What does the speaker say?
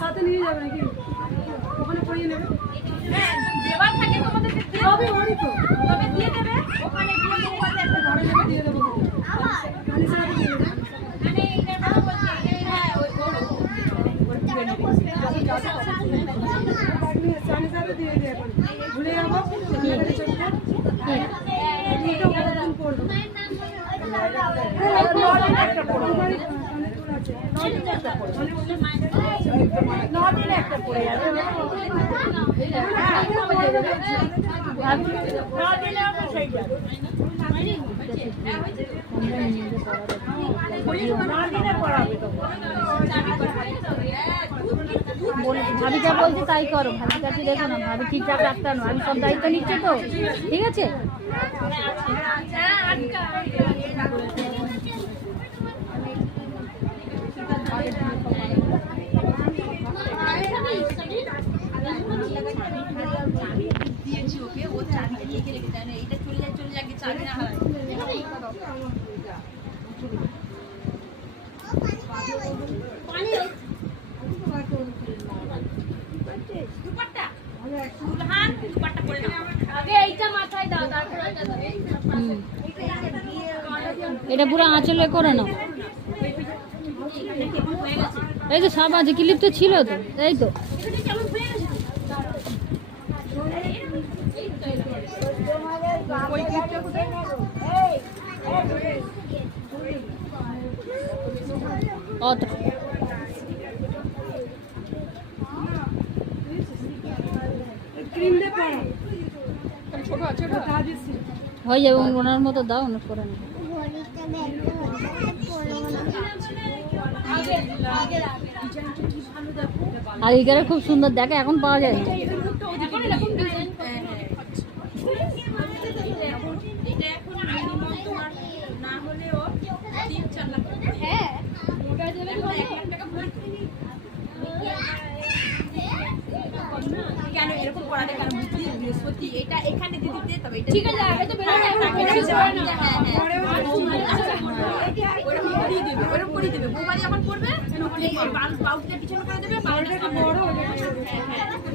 সাথে নিয়ে যাবে নাকি ওখানে পড়িয়ে নেবে দিয়ে দেবে ওখানে দিয়ে দেবো ভুলে যাবো একটা পড়ে যাবে ভাবি যা বলছে তাই করো। ভাবির কাছে দেখো না, ভাবি ঠিকঠাক রাখতে না, আমি সব দায়িত্ব নিচ্ছে তো, ঠিক আছে? দিয়েছি ওকে, ও চাবিটা লিখে রেখে দেয় না, এইটা চলে যায় চাবি না হারায়। এটা পুরো আঁচলে করে নাও। এই তো সব আছে, ক্লিপ তো ছিল তো, এই তো অত হয়ে যাবে। ওনার মতো দাও, অনেক করে না। আর এইখানে খুব সুন্দর দেখে, এখন পাওয়া যায় না। কেন এরকম করা যায়, কেন বুঝলি? বৃহস্পতি এটা এখানে দিয়ে দিতে, তবে এটা ঠিক আছে, আগে তো বেরো না। ওরকম করিয়ে দেবে, ওরকম করিয়ে দেবে। বৌবাড়ি যখন করবে, বাউটা পিছনে করে দেবে, বাউটা বড়। হ্যাঁ